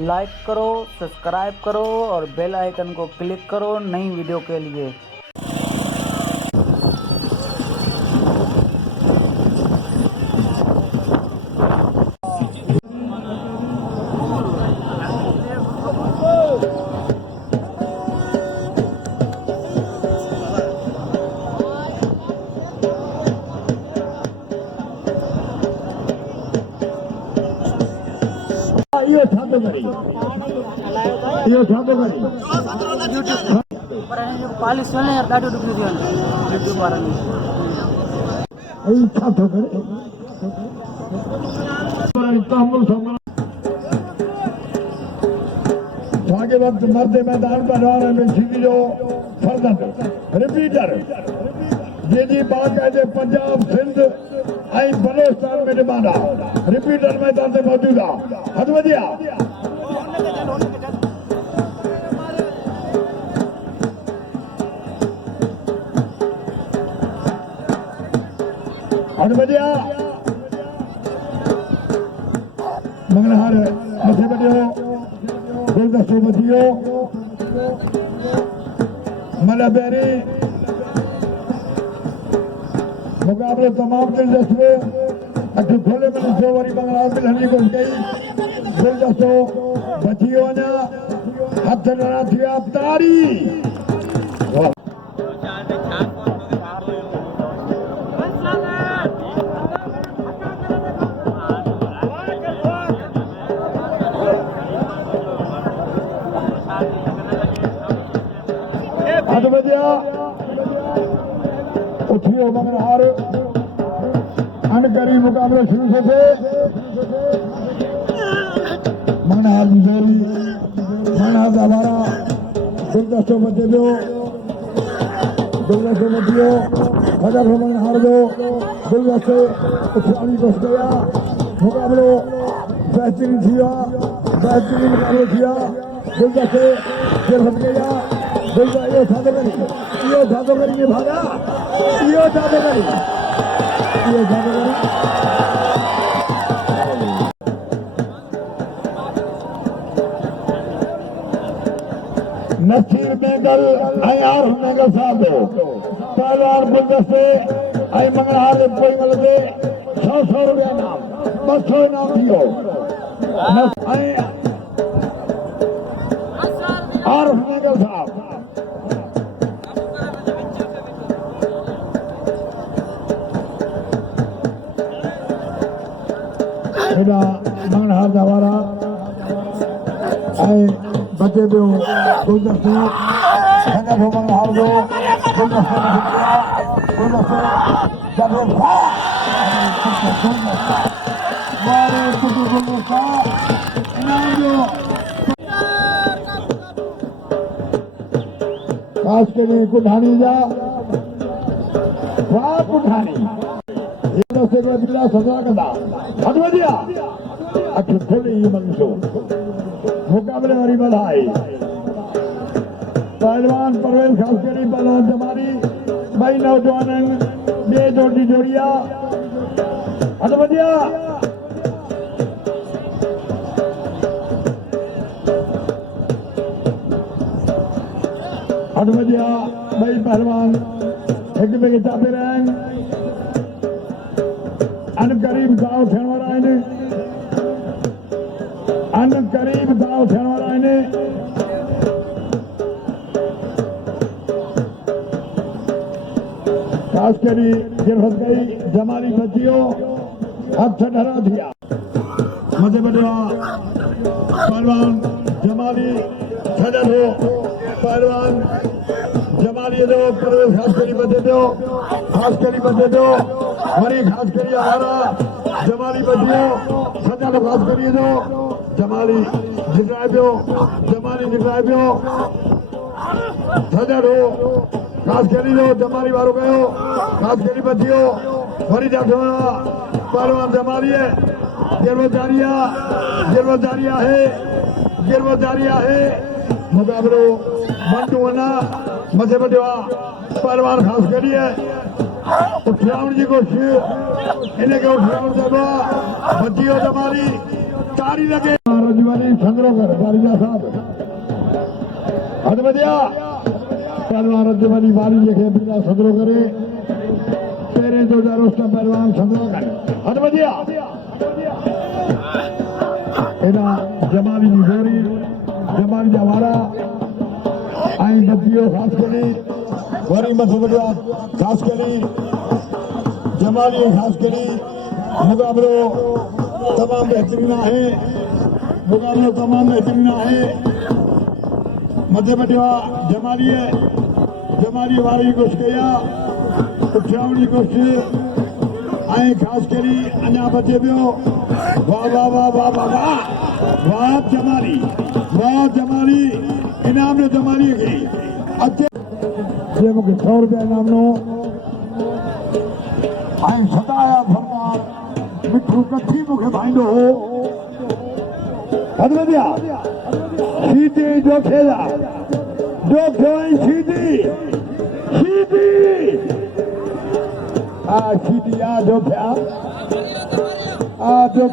Like करो, subscribe करो और बेल आइकन को क्लिक करो नई वीडियो के लिए। आगे वक्त मरते मैदान पर जो फर्जंद रिपीटर जी बाकायदे पंजाब सिंध ऐं बलोचिस्तान में डिमांड आहे रिपीटर मैदान ते मौजूद आहे हद वधिया हद वधिया मंगलहार मथे बढियो गुलदस्तो बचियो मला बैरी मुकाबले तमाम दिलचस्प अखि खोले में ॾिसो वरी बंगला मिलण जी कोशिश कई गुलदस्तो बची वियो अञा हथ नड़ा थी विया तारी हद वधिया उठियो मंगलहार अनकरी मुकाबलो शुरू से थे मंगलहार जोरी मंगलहार दवारा गुलदस्तो बचे दो गुलदस्तो बचियो भजर हो मंगलहार दो गुलदस्ते उठाने को गया मुकाबलो बेहतरीन थिया बेहतरीन मुकाबलो थिया गुलदस्ते गिरफ्त गया यो जादूगरी ये भागा यो जादूगरी नसीर मेंगल आर मेंगल साहब पहलवान गुलदस्ते आई मंगलहार कोई मिलते 100 रुपया इनाम 200 इनाम थियो आर मेंगल साहब मंगलहार दवारा बचे दो गुलदस्तो मंगलहार दो खास करे कुठानी जा वाह कुठानी सजा कंदा हद वधिया अखि खोले ही मंगसो मुकाबले वारी बधाई पहलवान परवेज खास करी पहलवान जमारी भाई नौजवान बे जोड़ी जोड़िया हद वधिया हद वधिया भाई पहलवान एक ॿिए खे चापे रहिया आहिनि अनकरीब दाव थियण वारा आहिनि अनकरीब दाव थियण वारा आहिनि ख़ासि करे गिरफ्त कई जमाली बचियो हथ ढरा थिया मथे बढियो पहलवान जमाली छॾे थो पहलवान जमाली जो परवेज ख़ासि करी बचे पियो ख़ासि करी बचे पियो वरी ख़ासि करी हमारा जमाली बचियो सजा ख़ासि करी जो जमाली जिताए पियो जमाली जिताए पियो सजा ख़ासि करी जो जमाली वारो कयो ख़ासि करी बचियो वरी ॾाढो पहलवान जमाली गिरवदारी आहे मुकाबलो मंटू वना मथे बढियो पहलवान ख़ासि करी उठाउण जी कोशिश इनके उठाउण चइबो आहे बची वियो जमाली तारी लॻे वली संग्रोकर गालिया साहब हद बजिया पहलवान रज वली वाली लिखे बिना संग्रो करे तेरे जो रोस्टर पहलवान संग्रो करे हद बजिया एना जमाली जोरी जमाली जवारा आई बतियो खास करी वरी मथे बजिया खास करी जमाली खास करी मुकाबलो तमाम बेहतरीन है मुकाबलो तमाम बेहतरीन है मध्य बटिया जमाली वारी कुछ किया उठावनी कुछ ऐं खास करी अञा बचे पियो वाह वाह वाह वाह वाह वाह वाह जमाली इनाम ने जमाली खे अचे जे मूंखे 100 रुपया इनाम नो ऐं सताया फरमान मिठू कथी मूंखे भाईंदो हो हद वधिया सीधी जो खेला जो खेल सीधी सीधी आ जो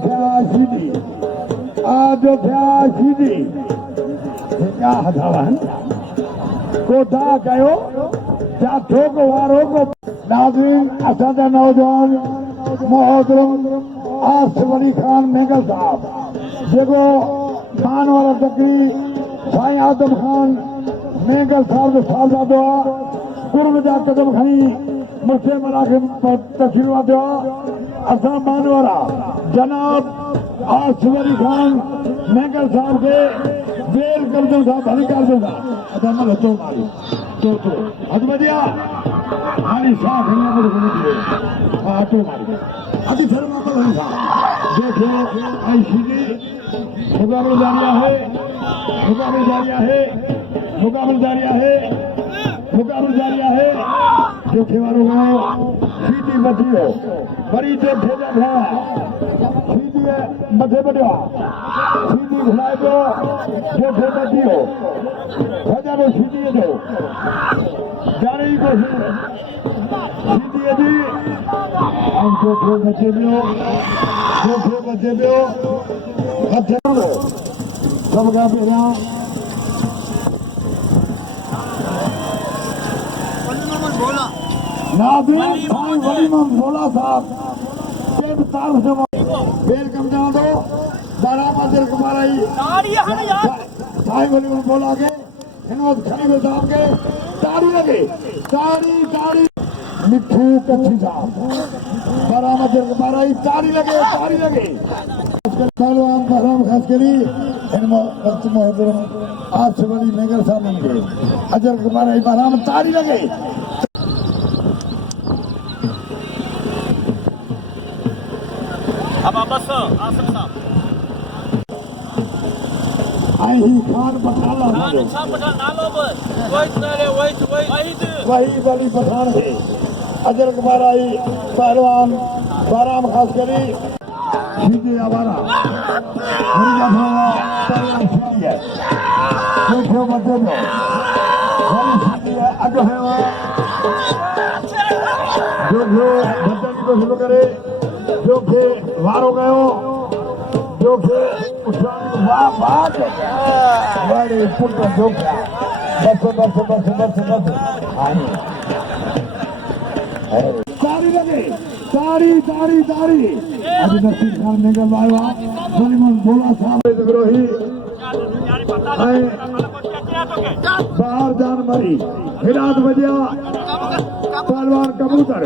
क्या सीधी क्या हथावन कोठा कयो जा ठोक वारो को नाज़रीन असांजा नौजवान मोहतरम आसिफ अली खान मेंगल साहब जेको खान वाला तकरी साईं आदम खान मेंगल साहब जो साहबजादो आहे कुर्ब जा कदम खणी मुर्से मराखे तशरीफ़ आयो आहे असां मान वारा जनाब आसिफ अली खान मेंगल साहब खे बेल करदो था भली करदो था असां न तो मारी तो हद बजिया हाली साह खणी अमर खणी हा तो मारी अभी फिर मामला नहीं था देखो आई सीधी मुकाबला जारी है जो खेवारो गयो सीधी बतियो वरी जो खेजा था सीधी मथे बटिया सीधी घुमाए पियो जो खे बतियो सजारो सीधी जो जाने ही कोशिश सीधी जी हम जो खे बचे पियो हथो सब का पहिरियां नाज़रीन साईं वलीमान भोला साहब के तारीफ़ जो वेलकम चवां थो दारामा दिल कुमाराई साईं वलीमान भोला के हिन वक़्तु खणी वियो साहब के ताड़ी लगे ताड़ी मिठू कच्छी साहब दारामा दिल कुमाराई ताड़ी लगे पहलवान बहराम खास करी हिन वक़्तु मोहतरम आसिफ अली मेंगल साहब के अजर कुमाराई बहराम ताड़ी लगे अब बस आसिफ साहब आई ही खान पठान अच्छा पठान नालो बस वही वाली पठान है अजर कुमार आई पहलवान बाराम खास करी सीधे आवारा हरी जाफा पहलवान सीधी है देखो बच्चे को वाली सीधी है अग है जो बच्चे को शुरू करे जो के वारो गयो जो के वाह बात बड़े पुत्र जो बस आनी तारी लगे तारी अभी नसीब खान मेंगल आया वलीमान भोला साहब विद्रोही बाहर जान मरी हिरात बजिया पहलवान कबूतर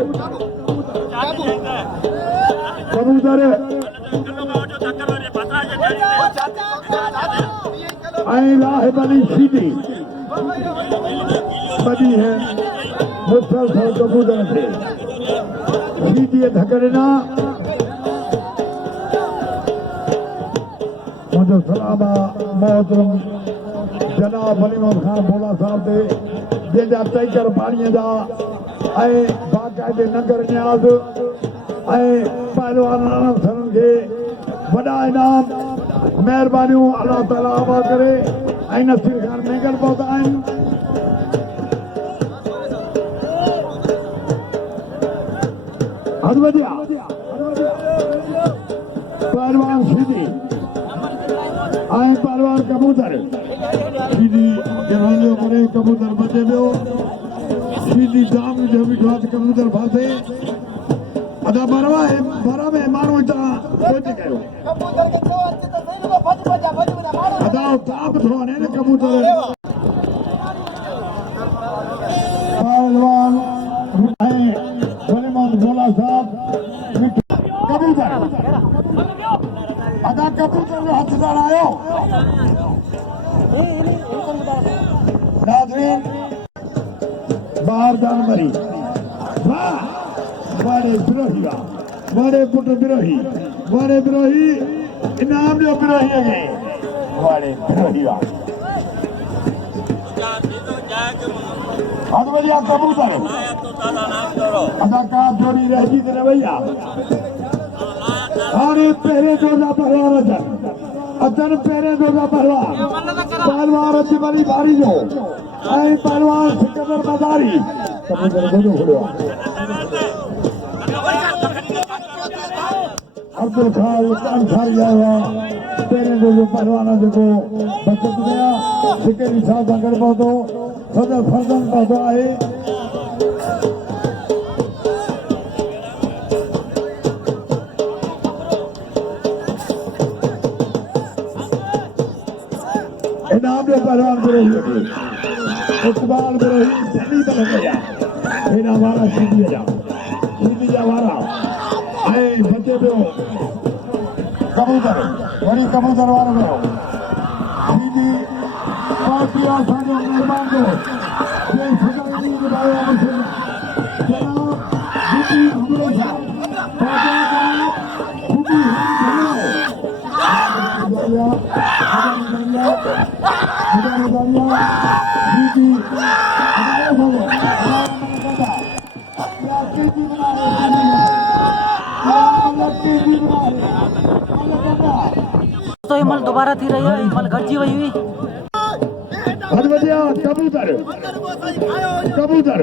लाहिब अली सीधी बदी है मुसलसल कबूतर थे सीधी धकड़ना मुझे सलाम मोहतरम जनाब वलीमान खान भोला साहब दे जंहिंजा टैंकर पाणीअ जा ऐं बाक़ाइदे नगर न्याज़ पहलवान खे वॾा इनाम महिरबानियूं अल्लाह ताला अदा करे ऐं नसीर खान मेंगल पहुता आहिनि हद वधिया पहलवान सीधी ऐं बार कबूतर सीधी जनाजे करे कबूतर बचे पियो सीधी जाम जो भी खास कबूतर फासे अदा बरवा है बरा में मारो इतना कोई करो अदा ताप थोने ने कबूतर पहलवान है सलीमान भोला साहब कबूतर अदा कबूतर में हाथ डालायो नाज़रीन बाहर दान मरी वाह बड़े बिरोही बड़े पुट बिरोही बड़े बिरोही इनाम जो बिरोही है बड़े बिरोही आज बढ़िया कबूतर अदा का जोड़ी रहती थी भैया अरे पहले जोड़ा पहलवान अचन पहले जोड़ा पहलवान अच्छी बड़ी भारी जो आई पहलवान सिकंदर मदारी कबूतर दोनों खुले अब्दुल खान खान जाएगा पहले जो पहलवान जो बचत गया सिकंदर साहब अगर पहुंचो सदर फर्जन पहुंचो आए इनाम जो पहलवान बिरोही इकबाल बिरोही धनी बन गया फिर हमारा सीधी हमारा आए बचे पे कबूतर बड़ी कबूतर वाले में सीधी पार्टी और सारे मेहमान को ये सजाई दिखाए हमसे जनाब सीधी हमरे साथ सीधी तो ये मल दोबारा थी रही है मल घट जी हुई बढ़िया कबूतर कबूतर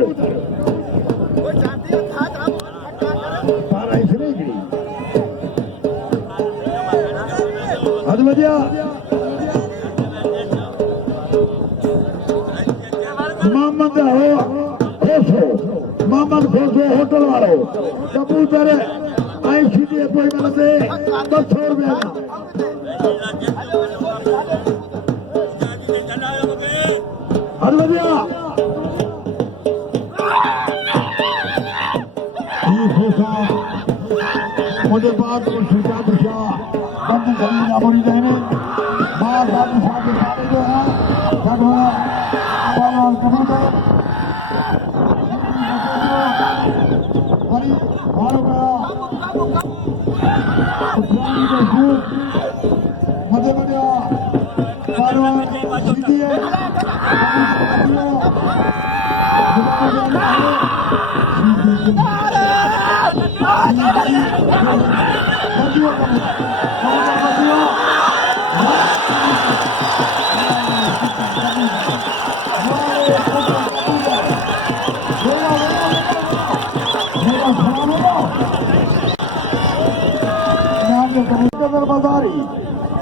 बढ़िया मोहम्मद मोहम्मद खोसो होटल वालों कबूतर आई सीधी कोई गलते 200 रुपया बढ़िया मुझे बात को सुनता दिशा बंद करनी ना बोली रहने बात आदमी साथ सारे जो है भगवान पहलवान कबूतर बड़ी मारो गया मजे बढ़िया पहलवान सीधी है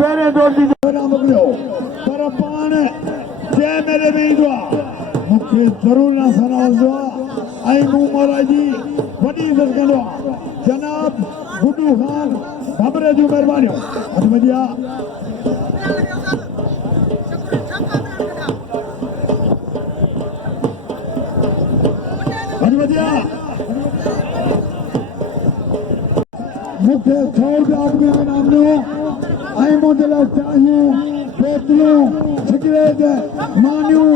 पहले डोली मोकिलियो पर पाण जंहिं मेले में ईंदो आहे मूंखे ज़रूरु न सनाज़ो आहे ऐं मूं मौला जी वॾी इज़त कंदो आहे जनाब गुड्डू ख़ान भबरे जूं महिरबानियूं हथ वॼिया हथ वॼिया मूंखे 100 रुपया आदमी जो इनाम ॾियो ऐं मुंहिंजे लाइ चाहियूं बोतलूं सिगरेट मानियूं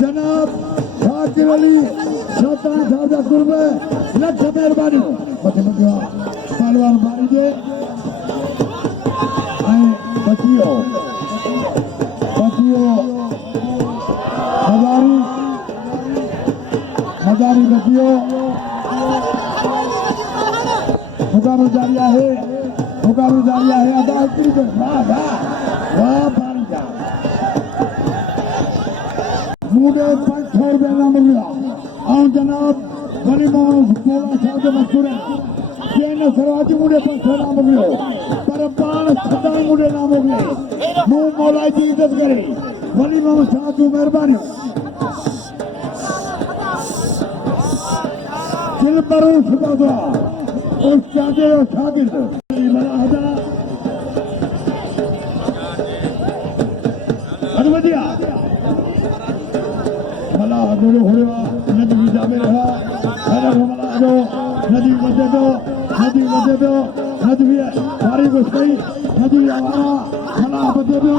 जनाब शाकिर अली शैतान साहब जा कुर्ब लख महिरबानियूं मथे मथिया पहलवान बारी जे ऐं बचियो हज़ारी बचियो हुकारू जारी है अदा हिकिड़ी तो वाह पानी जा मूंखे 500 रुपया इनाम मिलिया ऐं जनाब वरी माण्हू 16 साल जो मशहूर कंहिं न सरवाजी मूंखे 500 इनाम मिलियो पर पाण सदाई मूंखे इनाम मोकिले मुंह मौला जी इज्जत करे वली मोहम्मद शाह तू मेहरबानी दिल पर खुदा दुआ उस चाचे और शागिर्द मलाहदा अदवदिया मलाह दोनों होया नदी जामे रहा खैर मलाह दो नदी मध्य दो नदी सारी गुस्ताई नदी आवारा मलाह बदे दो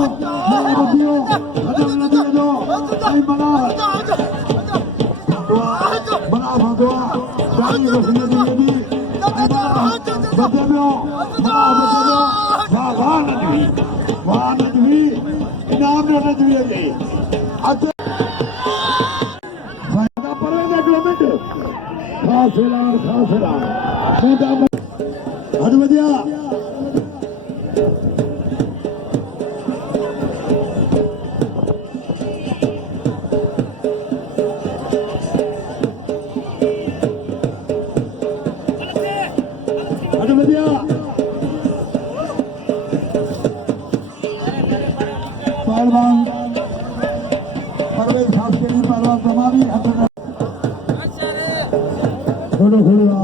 अदम नदी दो आई मलाह बना भगवा सारी गुस्ताई नदी बदे दो वाह नदी इनाम ने नदी है अच्छा फायदा परवेज एग्रीमेंट खास ऐलान हद बजिया हद बजिया पहलवान परवेज खास के लिए पहलवान समावी खोलो खोलो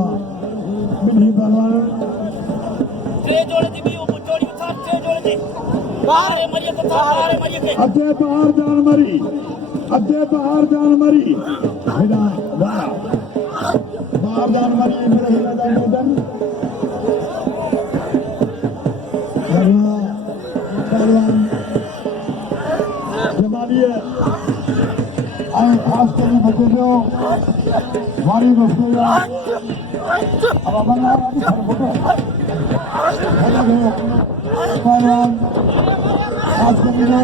मिली पहलवान अजय बहार जान मरी बहार जान मरी मेरे मैदान पहलवान जमालिए आए खास करके बच्चे जो हमारी दोस्तों अब बना पहलवान खास करके जो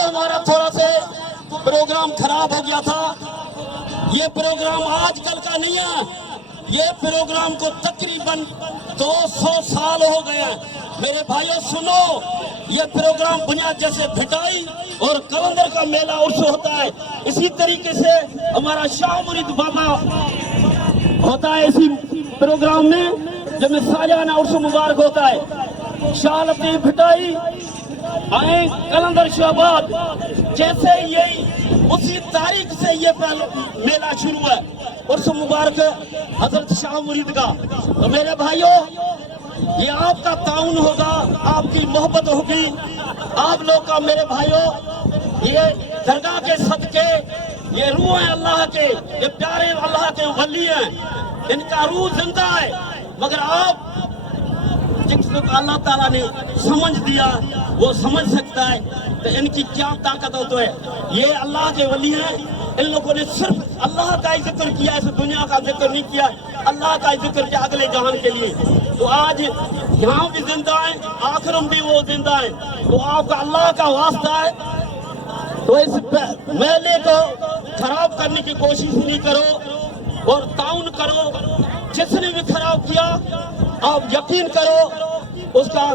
हमारा थोड़ा से प्रोग्राम खराब हो गया था। ये प्रोग्राम आजकल का नहीं है, ये प्रोग्राम को तकरीबन 200 साल हो गए हैं। मेरे भाइयों सुनो, ये प्रोग्राम बुनियाद जैसे भिटाई और कलंदर का मेला उर्स होता है, इसी तरीके से हमारा शाह मुरीद बाबा होता है। इसी प्रोग्राम में जब साजाना उर्स मुबारक होता है, शाह अपनी भिटाई आए कलंदर शहबाद जैसे यही उसी तारीख से ये मेला शुरू है उर्स मुबारक हजरत शाह मुरीद का। तो मेरे भाइयों, ये आपका ताउन होगा, आपकी मोहब्बत होगी, आप लोग का। मेरे भाइयों, ये दरगाह के सदके, ये रूह है अल्लाह के, ये प्यारे अल्लाह के वली हैं, इनका रूह जिंदा है। मगर आप जिसको अल्लाह ताला ने समझ दिया वो समझ सकता है तो इनकी क्या ताकत हो। तो है ये अल्लाह के वली हैं, इन लोगों ने सिर्फ अल्लाह का ही जिक्र किया, इस दुनिया का जिक्र नहीं किया, अल्लाह का ही जिक्र किया अगले जहान के लिए। तो आज यहाँ भी जिंदा है, आखिर में भी वो जिंदा है। तो आपका अल्लाह का वास्ता है, तो इस मेले को खराब करने की कोशिश नहीं करो और ताउन करो। जिसने भी खराब किया आप यकीन करो उसका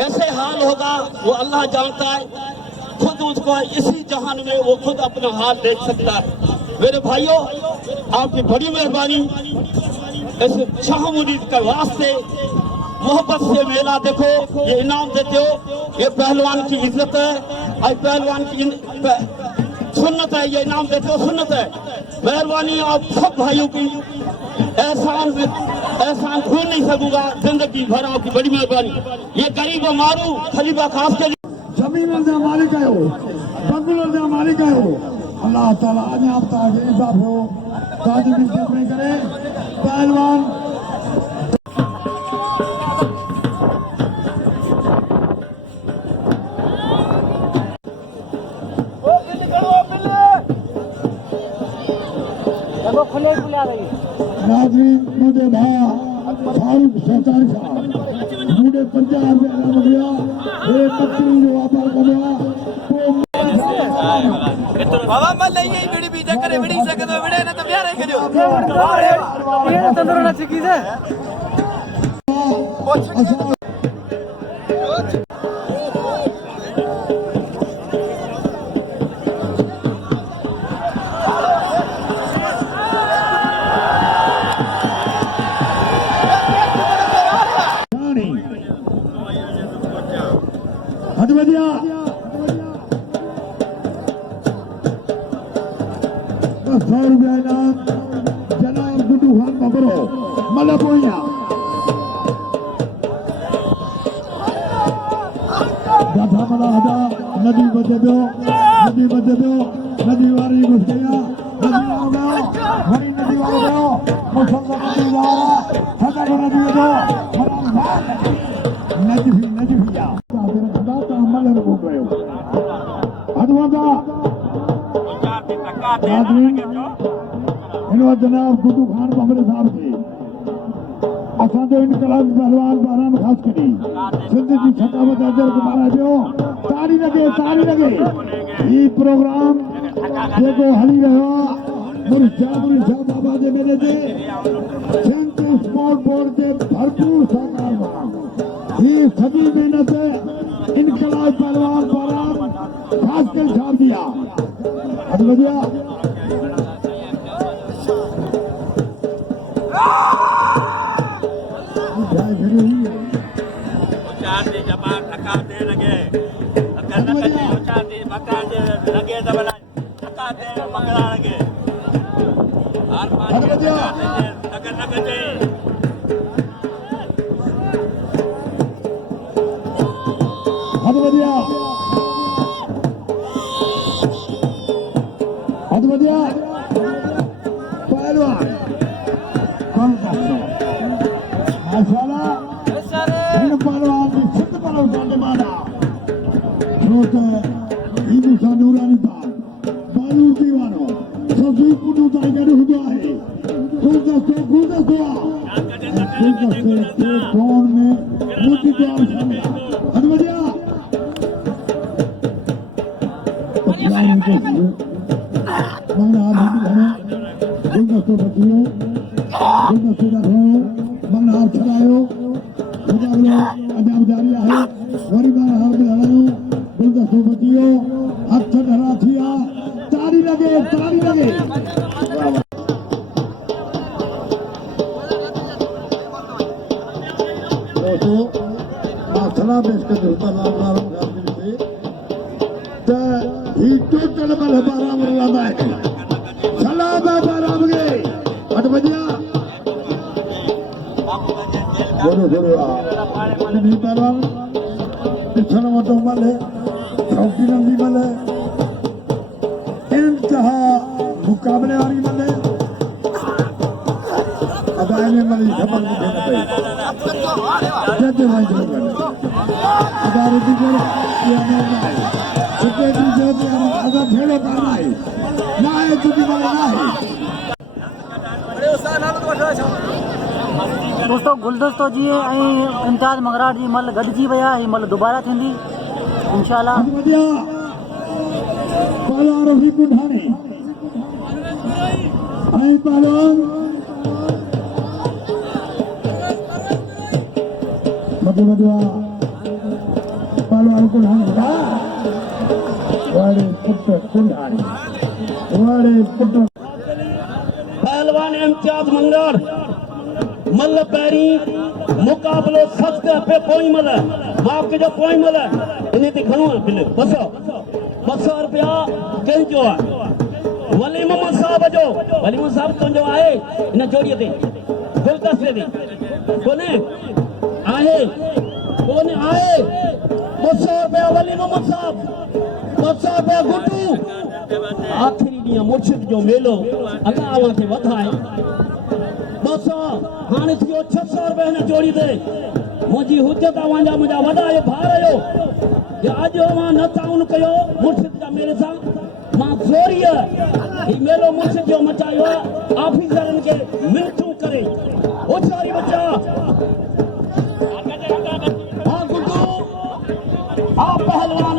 ऐसे हाल होगा, वो अल्लाह जानता है, खुद उसको इसी जहान में वो खुद अपना हाल देख सकता है। मेरे भाइयों, आपकी बड़ी मेहरबानी, इस शाह मुरीद के वास्ते मोहब्बत से मेला देखो, ये इनाम देते हो, ये पहलवान की इज्जत है, और पहलवान की सुन्नत है, ये इनाम देते हो सुन्नत है। मेहरबानी आप सब भाइयों की, एहसान भूल नहीं सकूंगा जिंदगी भर, आपकी बड़ी मेहरबानी। ये गरीब मारू खलीफा खास के जमीन का मालिक है, बंगलों का मालिक है। अल्लाह ताला आज आप ताकि हो ताकि भी नहीं करे। पहलवान मुझे भाया फारूक सरदार साहब मुझे 50 रुपये हो गया, एक बकरी जो वापस गया बाबा मल नहीं बीड़ी बीजा करे बीड़ी सके तो बीड़े ना तो बिहार के जो ये तंदुरुस्ती की है। असां हट वधिया 100 रुपया इनाम जनाब गुड्डू खान बबरो मलबोया गाथा मला हदा नदी बचे पियो नदी वारी घुस गया नदी आ गया वरी नदी आ गया मुसलमान नदी जा रहा हटा को नदी दो नजफिया खड़ा तो अमल हो गयो अदवादा इन जनाब गुड्डू खान बबरे साहब थे असां जो इनकलाब पहलवान बाराम ख़ास करी सिंध जी सकावत अजर को मारा पियो ताड़ी लगे ही प्रोग्राम जेको हली रहियो मुर्जाबुल शाह बाबा जे मेले जे सेंट्रल स्पोर्ट बोर्ड जे भरपूर सहकार सां ही सॼी महिनत इनकलाब पहलवान बाराम ख़ास करे छाप दिया हद वधिया पहलवान कौन माशाल्लाह इन पहलवान की सिद्ध पहलवान का माना श्रोत हिंदू नूरानी तार बालू दीवानो सभी कुटु टाइगर हुआ है गुलदस्ते के कौन में मुझे प्यार शामिल हदवदिया मंगला गुलदस्तों बच्चियों गुलदस्ते का मंगला चलायो मुकाबलो अजाब जारी है वरी बार हाथ में हलायो गुलदस्तों बच्चियों हथ धरा थिया ताड़ी लगे दोस्तों सलाह पेश कर होता नाम नाम से तो ही टोटल बल बाराम लादा है सलाह दा बाराम के हट बजिया बोलो नहीं पहलवान पिछड़ मतो मल है चौकी लंबी मल है इंतहा मुकाबले वाली मल है अदाए में मल खबर मुझे न पई जैसे भाई अदारे की कर या नहीं सुबह की जो अदा भेड़ो करना है ना है तुझी मल ना है दोस्तों गुलदस्तो जी इम्तियाज़ मंगराट जी मल गॾिजी विया ही मल दोबारा थींदी इंशाल्लाह पहलवान रफीक ढाणे आई पहलवान मधुमधुआ पहलवान को ढाणे वाड़े पुत्र कुंडाणी वाड़े पुत्र पहलवान इम्तियाज मंगराट मल पैरी मुकाबलो सख्त पे पोई मल माफ के जो पोई मल इन्हें ते घणो बिल 200 रुपया कंहिंजो आहे वली मोहम्मद साहब तुंहिंजो आहे इन जोड़ीअ ते गुलदस्ते ते कोन्हे आहे 200 रुपया वली मोहम्मद साहब 200 रुपया गुड्डू आखिरी ॾींहुं मुर्शिद जो मेलो अॻा अवां खे वधाए 200 हाणे थियो 600 रुपया हिन जोड़ी ते मुंहिंजी हुजत अवांजा मुंहिंजा वॾा भार आहियो अॼु अवां न ताउन कयो मुर्शिद जा मेरे सां मां ज़ोरीअ ही मेलो मुर्शिद जो मचायो आहे ऑफिसरनि खे मिनतूं करे होशियारी बचा हा गुड्डू हा पहलवान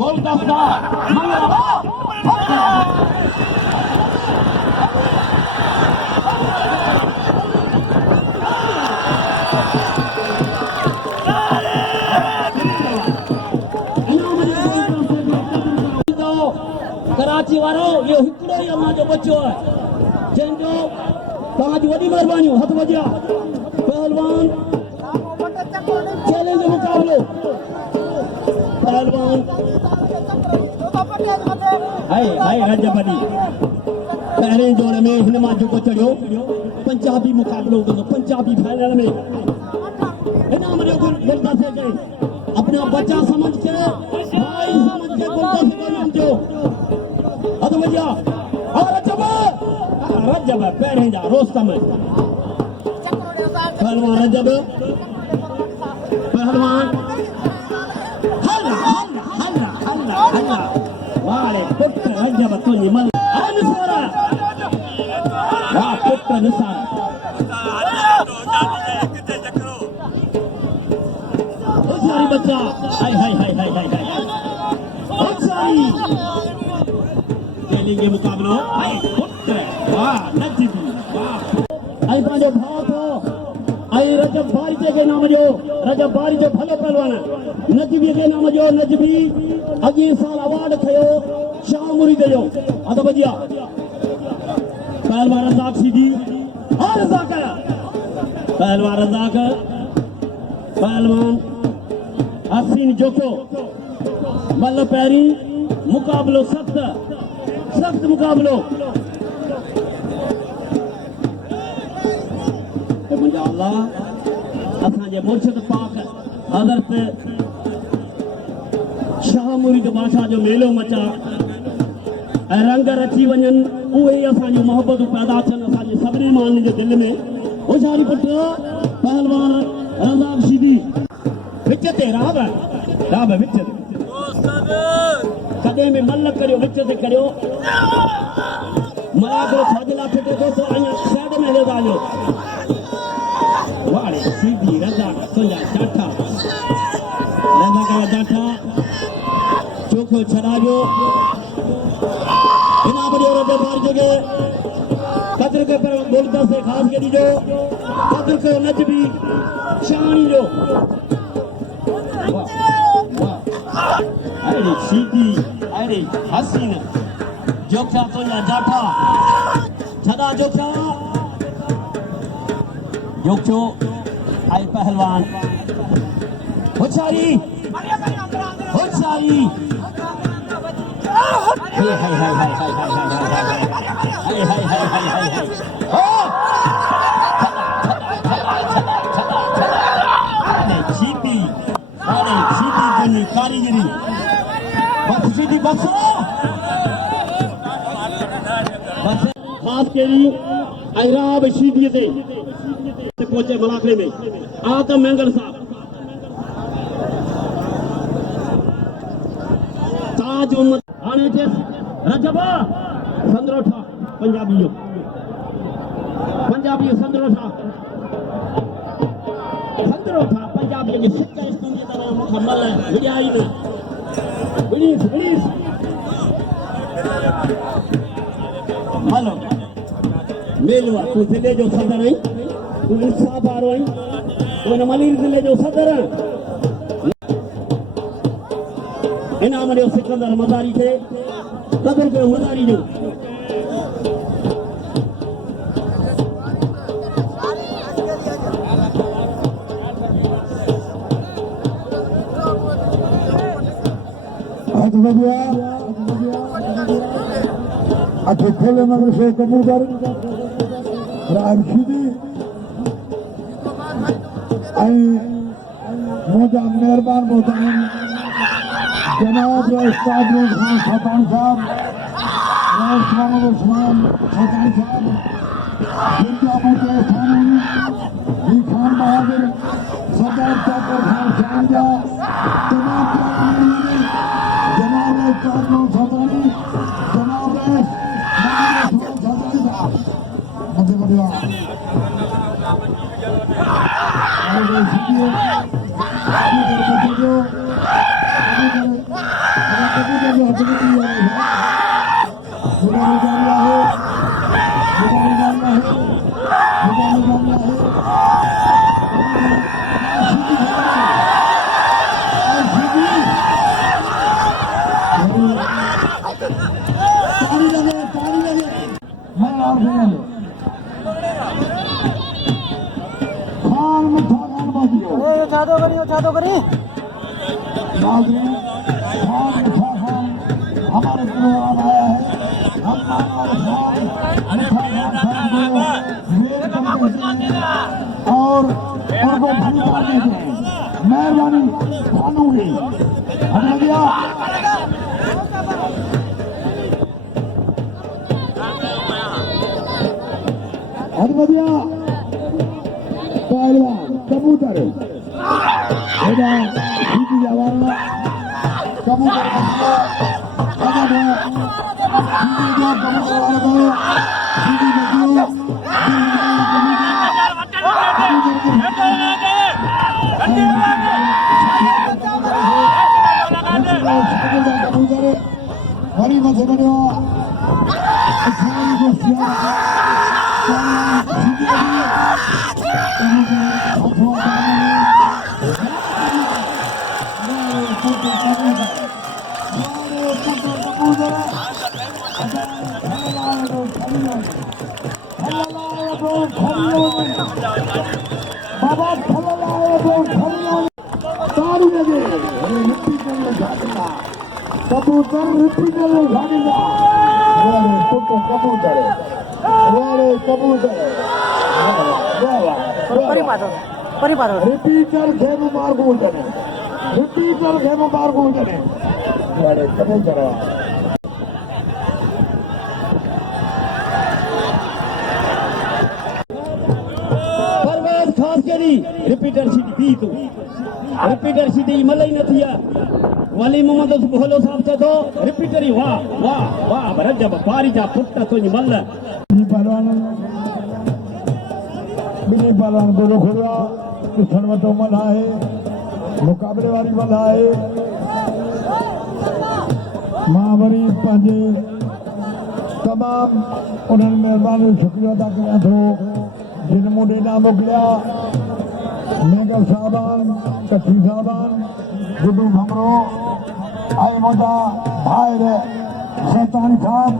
गुलदस्ता कराची वारो यो हिकड़ो ही अमा जो बच्चो है जंजो ताज वडी मेहरबानी हथ वजिया पहलवान चैलेंज मुकाबलो पहलवान हाय रजबनी पहले जोड़े में हिनमा जो को चढ़ियो पंजाबी मुकाबलो तो पंजाबी फाइनल में इनाम रे गुलदा से गए अपना बच्चा समझ के भाई समझ के गुलदा से नाम दो हद वजिया और रजब पहले जा रोस्तम पहलवान रजब पहलवान हल्ला हल्ला हल्ला हल्ला हल्ला वाले पुत्र रजब तुझे मल अनुसारा वाह पुत्र निसार होशियारी बच्चा हाय हाय हाय हाय हाय हाय होशियारी खेलेंगे मुकाबलो हाय पुत्र वाह नजीबी वाह आई पांचो भाव तो आई रजब बारी के नाम जो रजब बारी जो भलो पहलवान नजीबी के नाम जो नजीबी अॻे साल अवार्ड खयो शाह मुरीद जो अद बजिया पहलवान रज़ाक सीधी और रज़ाक पहलवान रज़ाक पहलवान हसीन जोको मल पैरी मुकाबलो सख्त मुकाबलो मुंहिंजा अल्लाह असांजे मुर्शिद पाक हज़रत शाह मुरीद बादशाह जो मेलो मचा ऐं रंग रची वञनि उहे ई असांजूं मोहबतूं पैदा थियनि असांजे सभिनी माण्हुनि जे दिलि में होशियारी पुट पहलवान रज़ाक सीधी विच ते राब विच ते कॾहिं बि मल करियो विच ते करियो मराठो छाजला फिटे थो त अञा साइड में हलियो था हलियो वाड़े सीधी रज़ाक तुंहिंजा डाठा रज़ाक जा डाठा चोखो छड़ायो इनाम जो रजब बार जगह कदर के पर बोलता से खास के दीजो कदर को नजबी शानी जो अरे सीधी अरे हसीन जोखा तो या जाठा छदा जोखा जोखो आई पहलवान होशियारी हाय हाय हाय हाय हाय हाय हाय हाय हाय अरे सीधी बनी कारीगरी बस सीधी बस खास केरी ऐराब सीधी से पहुंचे मलाखड़े में आतम मंगल साहब ताज उम्मत आने थे रजब संद्रोठा पंजाबी संद्रोठा पंजाबी के सिक्का इस्तुनी तरह मुकम्मल है विद्याई में विनीस हेलो मेलवा तू जिले जो सदर है तू इंसाफ बारो है तू नमलीर जिले जो सदर है इनाम जो सिकंदर मदारी थे कदर के मदारी जो अच्छे खेले मगर से कबूतर रामशीदी मोजा मेहरबान मोहतरम जनाब उस्ताद खान खतान साहब उस्मान खतान साहब जिंदा मोटे खान खान बहादुर सरदार चाकर खान शाहजा जनाब उस्ताद खतानी जनाब मध्य प्रदेश है बच्चियों छातो करी नाज़रीन बहुत अच्छा खान हमारे प्रोग्राम आया है। हम और उनको भली करने से मेहरबानी मानूंगी। हदिया पहलवान कबूतर सीधी जवाना कबूतर हरी मत बनो बाबा तारी लगे कबूतर रिपीटर उठाएगा कबूतर रिपीटर खेम मार्ग उल्टने कबूतर खास करी रिपीटर सीटी मलई न थिया वली मोहम्मद भोलो साहब चे तो रिपीटर ही वाह वाह वाह रजब बारी जा पुट तो मल पहलवान दोनों खुला तो मल है मुकाबले वाली मल है महावरी पंजे तमाम उन्होंने मेहरबानी शुक्रिया अदा किया थो जिन मुझे ना मोकलिया मेघर साहबान कच्छी साहबान गुड्डू भमरो आई मोटा भाई शैतान खान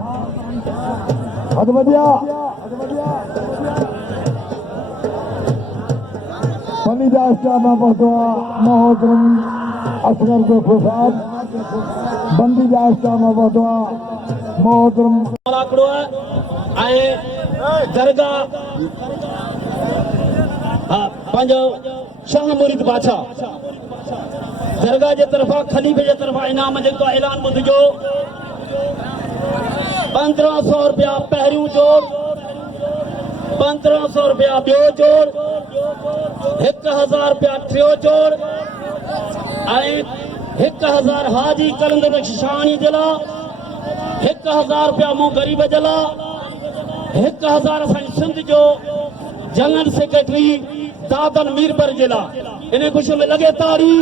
हदवदिया पनी दास्ता में पहुंचा महोदरम असगर को खुशाब बंदी दास्ता में पहुंचा महोदरम दरगाह पंहिंजो शाह मुरीद बादशाह दरगाह जे तरफ़ा खलीफ़े जे तरफ़ा इनाम जेको ऐलान ॿुधिजो 1500 रुपया पहिरियों जोड़ 1500 रुपया ॿियो जोड़ 1000 रुपया टियों जोड़ ऐं 1000 हाजी कलंदर शानी जे लाइ 1000 रुपया मूं ग़रीब जे लाइ 1000 असांजी सिंध जो जनरल सेक्रेटरी दादन मीरबर जे लाइ इन खुशी में लगे ताड़ी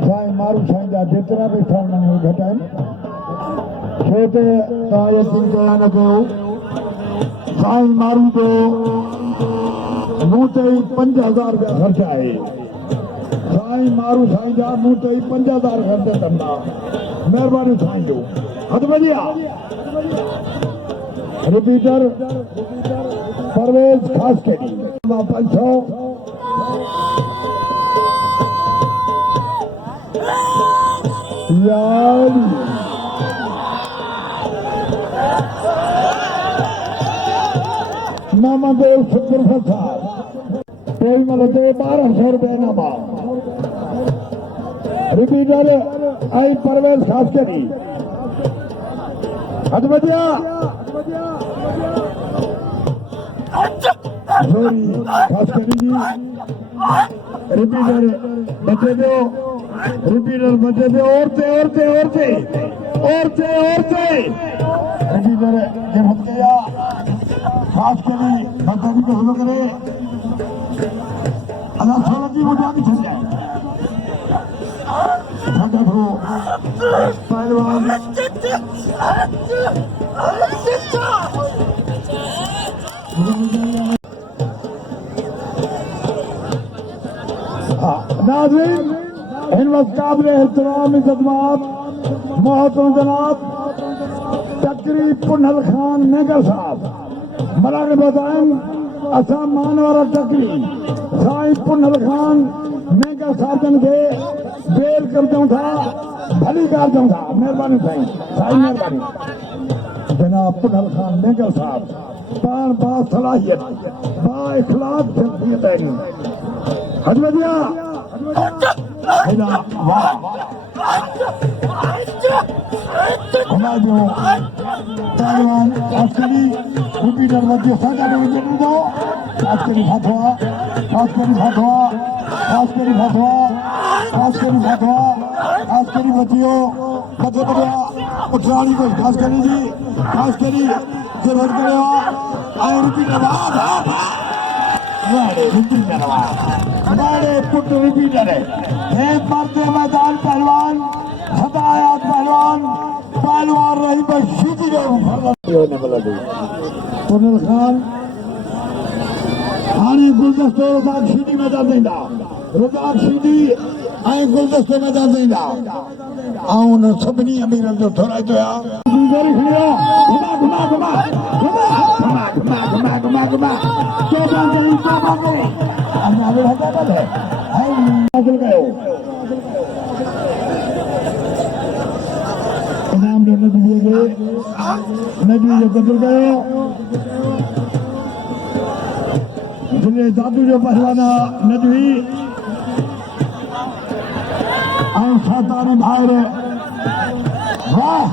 साईं मारू साईं जा जेतिरा बि ठहण घटि आहिनि छो त तव्हां यकीन कया न कयो साईं मारू जो मूं ते ई 5000 रुपया ख़र्च आहे साईं मारू साईं जा मूं ते ई 5000 ख़र्च कंदा महिरबानी साईं जो हद वधिया रिपीटर परवेज खास केडी 500 यारी मामा देव शुक्र साहब कोई मलते 1200 रुपये नामा रिपीटर आई परवेज खास केडी हद वधिया खास करी जी रिपीटर बचे दो औरते रिपीटर जब गया खास करी बदली को शुरू करे अगर सोलह जी मुझे आगे चल जाए पहलवान नाज़रीन इन वक्त काबिल एहतराम इज़्ज़तमाब मोहतरम जनाब तकरी पुनल खान मेगर साहब मलाने बताएं असा मानवर टकरी साईं पुनल खान मेगा साधन के बेर कर दूं था भली कर दूं था मेहरबानी साईं मेहरबानी जनाब पुनल खान मेगा साहब पान बा सलाहियत बा इखलास शख्सियत है हजमदिया वाह जो पहलवान अस्करी रिपीटर बच्चे साझा डिवीजन दो अस्करी फतवा अस्करी फतवा अस्करी फतवा अस्करी फतवा अस्करी बच्चियों बच्चे बढ़िया उठरानी को खास करी जी खास करी जरूर करो आए रिपीटर वाड़े रिपीटर वाड़े पुट रिपीटर है मरते मैदान पहलवान हदायत पहलवान पहलवान रही बशीदी पुनल खान आने गुलदस्तो रजाक शीदी मैदान देंदा रजाक शीदी आए गुलदस्तो मैदान देंदा आउन सभिनी अमीरन जो थोड़ा तो या गुजारी खड़ियो घुमा घुमा घुमा घुमा घुमा घुमा घुमा तो बांगे अन्ना भी हटा कर है हाय निकल गए नाम लेने दिए नजवी जो बदल गए जिले दादू जो पहलवाना नजवी और सातारे भाई वाह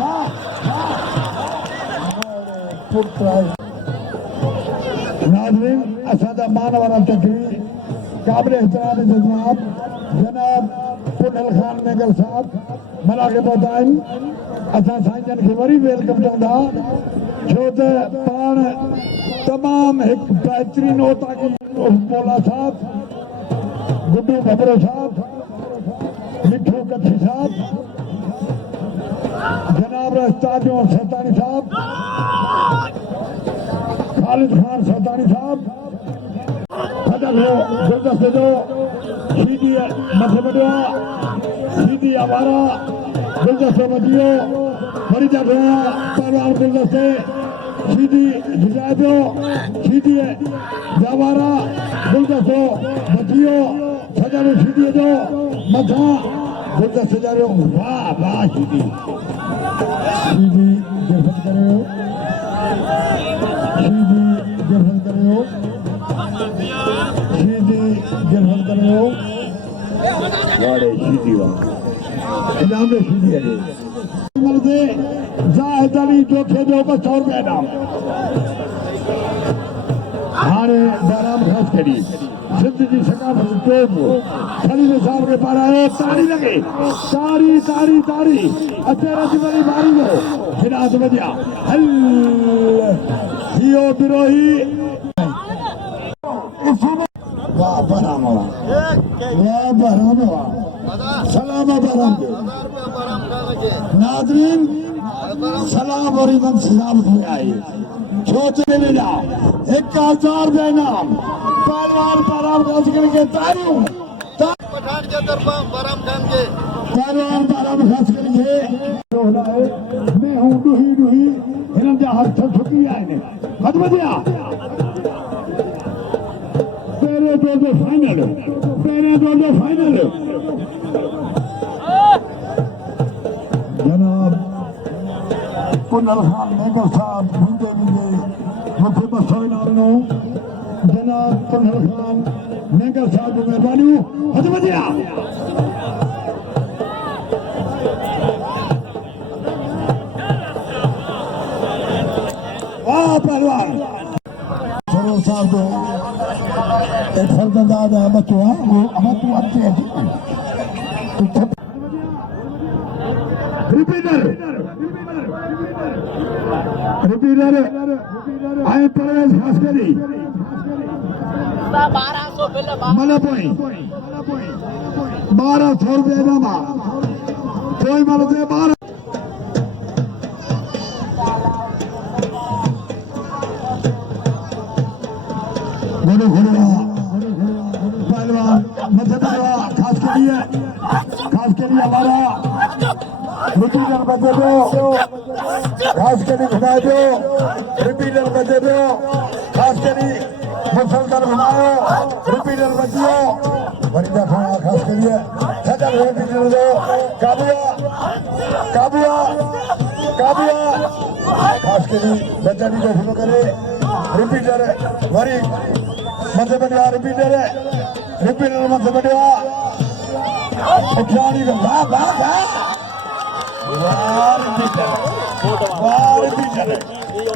नाज़रीन असादा मानवर तकरी काबिल एहतराम जनाब जनाब पुनल खान मेगल साहब मला के बताएं असां साईंजन खे वरी वेलकम कंदा छो त पाण तमाम एक बेहतरीन होता की मौला साहब गुड्डू भबरो साहब मिठू कच्छी साहब जनाब रस्ताजो सतानी साहब खालिद खान सतानी साहब हदल हो गुलदस्ते जो सीधी मथे बढ़िया सीधी आवारा गुलदस्ते बचियो बड़ी जगह पहलवान गुलदस्ते सीधी झुकाए दो सीधी जवारा गुलदस्तो बचियो सजारो सीधी जो मथा गुलदस्ते जा रहे हो वाह वाह सीधी सीधी जर्फत करे हो सीधी जर्फत करे हो सीधी जर्फत करे हो वाड़े सीधी वाह इनाम में सीधी है मर्दे जाहिद अली चौथे जो बस 100 रुपया इनाम हारे बाराम खास करी सिद्ध जी सकाफत टोप खलील साहब के पारा है तारी लगे तारी तारी तारी अचेरा जीवनी मारी हो फिनास बजा हल हियो बिरोही वाह बराम वाह बराम वाह सलाम बराम नाज़रीन सलाम और इमन सलामत में आई छोटे ले जाओ 1000 रुपये इनाम पहलवान बराम खास करके तारियों पठान के तरफा बराम खान के पहलवान बराम खास करके मैं हूँ डूही डूही हिरन जा हर छुट्टी आए ने खत्म दिया पहले दो फाइनल जनाब पुनल खान मेगर साहब भूंदे मुझे बसो इनाम जनाब पुनल खान मेगर साहब मेहरबानी हज बजिया वाह पहलवान सरोज साहब को एक फर्जंदाद अहमद हुआ वो अहमद हुआ रिपीटर आए परवेज खास करी 1200 मला पोई 1200 रुपये इनामा कोई मरते 12 घोड़े घोड़े पहलवान मध्य खास के लिए हमारा रिपीटर बजे दो खास करी घुमा दो रिपीटर बजे दो खास करी मुसलसल घुमायो रिपीटर बचियो वरी दफा खास करिए छजर रिपीटर दो काबिया खास करी बच्चानी को शुरू करे रिपीटर वरी मत बढ़िया रिपीटर मत बढ़िया उठानी का वाह रिपीटर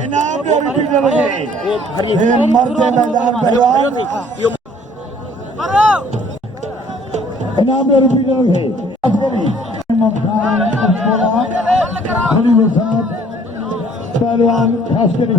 इनाम दे रिपीटर लगे ये मरते मैदान पहलवान इनाम दे रिपीटर लगे पहलवान खास कर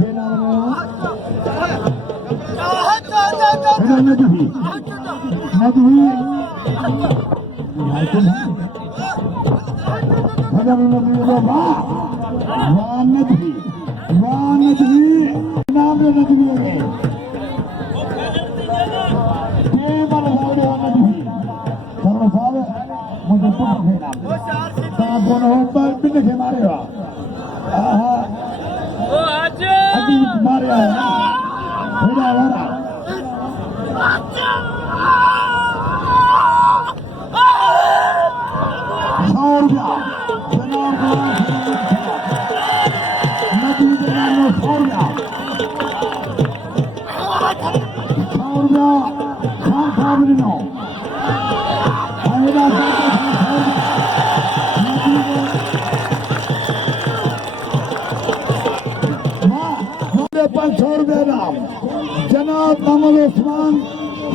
जनाब मोहम्मद उस्मान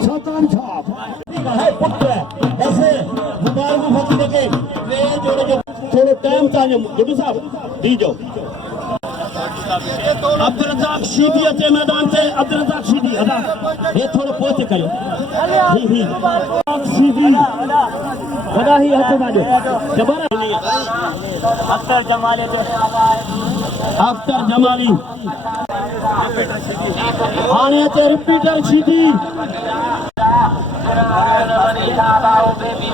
सतान साहब ऐसे मुबारक फकीर के वे जोड़े जो थोड़े टाइम चाहिए गुड्डू साहब दीजो अब्दुल रज़ाक शीदी अचे मैदान से अब्दुल रज़ाक शीदी अदा ये थोड़े पोते करो ही शीदी अदा ही हथे बाजो जबर अख्तर जमाली आने ते रिपीटर शीदी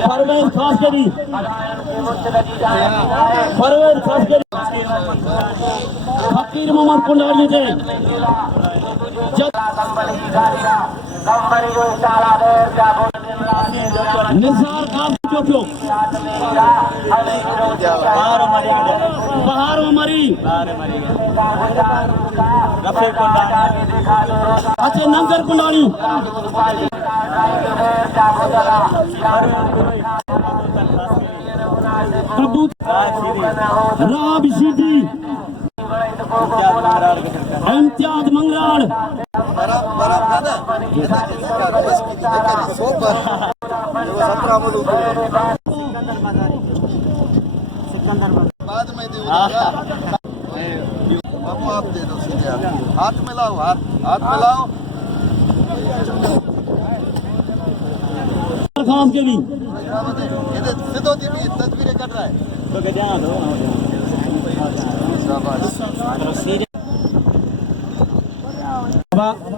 परवेज खास करी फकीर मोहम्मद कुंडारी थे निसार खान चोटो बहार मरी अच्छा नंगर कुंडारी राब शीदी इम्तियाज मंगराड़ बाद में बाबू आप दे दो सीधे हाथ मिलाओ हाथ मिलाओ खास के भी सिद्धो दी भी तस्वीरें कट रहा है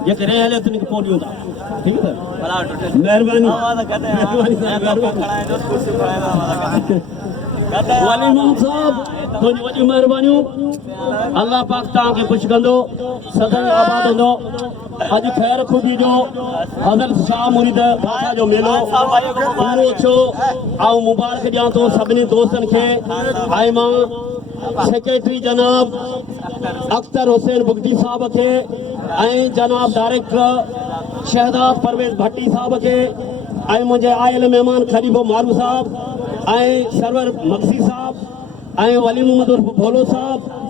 ये करे हले तुम को पोलियो था ठीक है मेहरबानी वाली मोहम्मद साहब थोड़ी वॾी महिरबानियूं अल्लाह पाक तव्हांखे ख़ुशि कंदो सदन आबाद हूंदो अॼु ख़ैर ख़ुदी जो हज़रत शाह मुरीद बादशाह जो मेलो पूरो थियो ऐं मुबारक ॾियां थो सभिनी दोस्तनि खे ऐं मां सेक्रेटरी जनाब अख्तर हुसैन बुगटी साहब खे ऐं जनाब डायरेक्टर शहदाद परवेज भट्टी साहब खे ऐं मुंहिंजे आयल महिमान खलीफ़ो मारू साहब ऐं सरवर मक्सी साहब ऐं वली मोहम्मद उर्फ भोलो साहब